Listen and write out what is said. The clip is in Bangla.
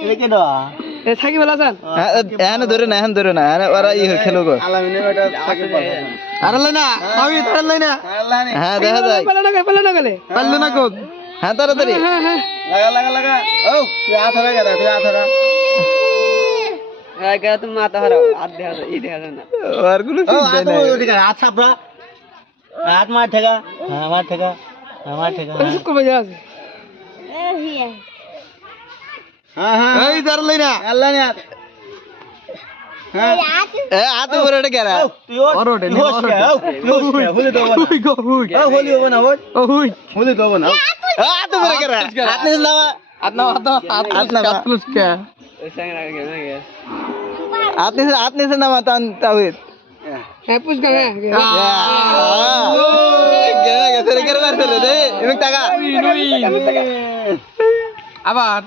লেকে দাও এ থাকি বলা যান এখন ধরে না ওরা খেলো গো আলামিনে বেটা থাকে বলা আর লই না আমি তার লই না আল্লাহ হ্যাঁ দেখা যায় পেলে না গেলে পারলো না কোক হ্যাঁ তাড়াতাড়ি হ্যাঁ লাগা ও তুই আথরা গেদা তুই আথরা আগে তো মাথা হারাও আর দেখা যায় এই দেখা যায় না আর গুলো ও আতো ওদিকে হাত ছাপরা হাত মার ঠেকা হ্যাঁ মার ঠেকা আমার ঠেকা ওই করবে যা আছে হ্যাঁ এই তার লই না আল্লাহ না হ্যাঁ এ আতো বড়টা কেরা তুই ওরটে হলি দেব না হুই গো হুই ও হলি হবে না ওই ও হুই হলি দেব না আতো বড় কেরা আপনি নামা হাত নামা কে ওই সঙ্গে লাগে না গে আপনি से नामा ताविद হ্যাঁ পুষ গা হ্যাঁ গেছে রে করে মারছে রে ইমিক টাকা আবার